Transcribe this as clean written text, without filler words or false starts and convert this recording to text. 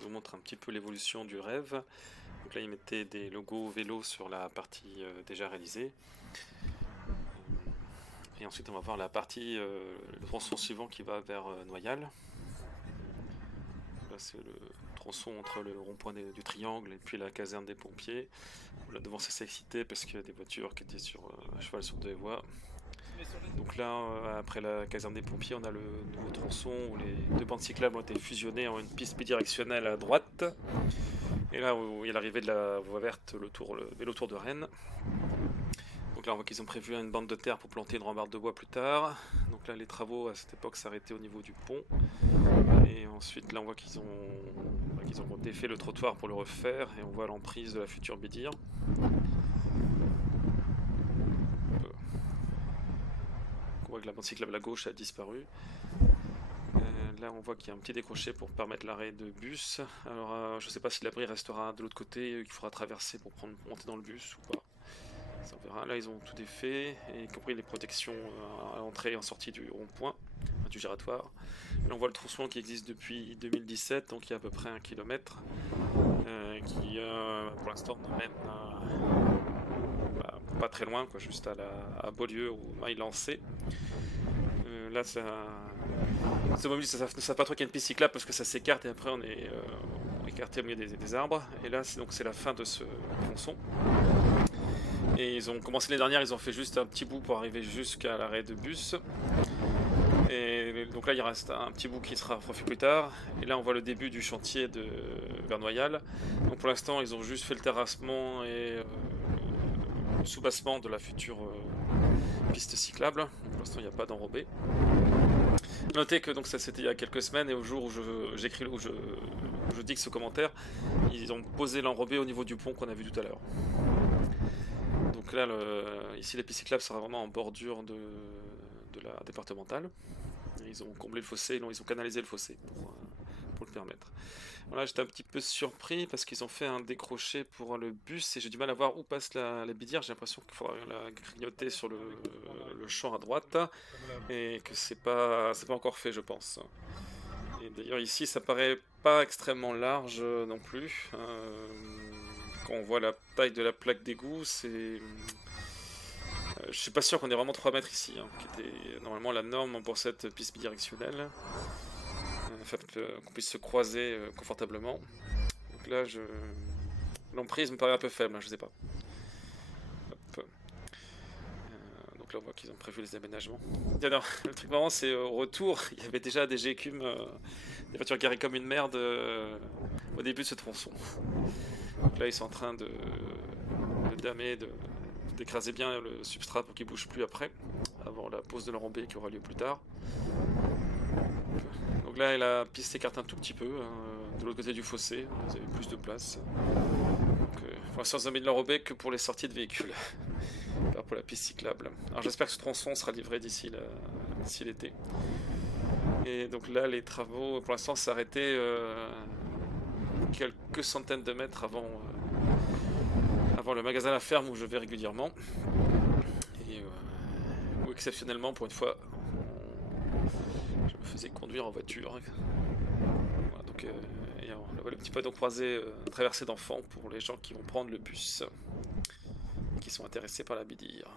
Je vous montre un petit peu l'évolution du rêve. Donc là, ils mettaient des logos vélo sur la partie déjà réalisée. Et ensuite, on va voir la partie, le tronçon suivant qui va vers Noyal. Là, c'est le tronçon entre le rond-point du triangle et puis la caserne des pompiers. Là, devant, ça s'est excité parce qu'il y a des voitures qui étaient à cheval sur deux voies. Donc là, après la caserne des pompiers, on a le nouveau tronçon où les deux bandes cyclables ont été fusionnées en une piste bidirectionnelle à droite. Et là où il y a l'arrivée de la voie verte, le vélo tour de Rennes. Donc là on voit qu'ils ont prévu une bande de terre pour planter une rambarde de bois plus tard. Donc là les travaux à cette époque s'arrêtaient au niveau du pont. Et ensuite là on voit qu'ils ont défait le trottoir pour le refaire. Et on voit l'emprise de la future Bidir. On voit que la bande cyclable à gauche a disparu. Là on voit qu'il y a un petit décroché pour permettre l'arrêt de bus. Alors je ne sais pas si l'abri restera de l'autre côté, qu'il faudra traverser pour monter dans le bus ou pas. Ça on verra. Là ils ont tout défait, y compris les protections à l'entrée et en sortie du rond-point, du giratoire. Là on voit le tronçon qui existe depuis 2017, donc il y a à peu près 1 km, qui pour l'instant nous mène pas très loin, quoi, juste à Beaulieu ou Maille-Lancé. Là ça... Ce mobile, ça ne savent pas trop qu'il y a une piste cyclable parce que ça s'écarte et après on est écarté au milieu des arbres. Et là c'est la fin de ce tronçon. Et ils ont commencé l'année dernière, ils ont fait juste un petit bout pour arriver jusqu'à l'arrêt de bus. Et donc là il reste un petit bout qui sera refait plus tard. Et là on voit le début du chantier vers Noyal. Donc pour l'instant ils ont juste fait le terrassement et le soubassement de la future piste cyclable. Donc, pour l'instant il n'y a pas d'enrobé. Notez que donc ça c'était il y a quelques semaines et au jour où je dis que ce commentaire, ils ont posé l'enrobé au niveau du pont qu'on a vu tout à l'heure. Donc là, ici la piste cyclable sera vraiment en bordure de la départementale. Et ils ont comblé le fossé, non, ils ont canalisé le fossé pour le permettre. Voilà, j'étais un petit peu surpris parce qu'ils ont fait un décroché pour le bus et j'ai du mal à voir où passe la Bidir. J'ai l'impression qu'il faudra la grignoter sur le champ à droite et que c'est pas encore fait, je pense. Et d'ailleurs ici ça paraît pas extrêmement large non plus. Quand on voit la taille de la plaque d'égout, c'est... je suis pas sûr qu'on ait vraiment 3 mètres ici, hein, qui était normalement la norme pour cette piste bidirectionnelle. Afin qu'on puisse se croiser confortablement. Donc là, l'emprise me paraît un peu faible, hein, je sais pas. Hop. Donc là, on voit qu'ils ont prévu les aménagements. Alors, le truc marrant, c'est au retour, il y avait déjà des gécumes, des voitures garées comme une merde au début de ce tronçon. Donc là, ils sont en train de damer, d'écraser bien le substrat pour qu'il bouge plus après, avant la pose de l'enrobé qui aura lieu plus tard. Donc là, la piste s'écarte un tout petit peu, de l'autre côté du fossé, vous avez plus de place. Donc, pour l'instant, ils ont mis de l'enrobé que pour les sorties de véhicules, pas pour la piste cyclable. Alors j'espère que ce tronçon sera livré d'ici l'été. Et donc là, les travaux, pour l'instant, s'arrêtaient quelques centaines de mètres avant le magasin La Ferme où je vais régulièrement. Et où exceptionnellement, pour une fois, je me faisais conduire en voiture. Voilà, donc on a le petit panneau croisé traversé d'enfants pour les gens qui vont prendre le bus, qui sont intéressés par la Bidir.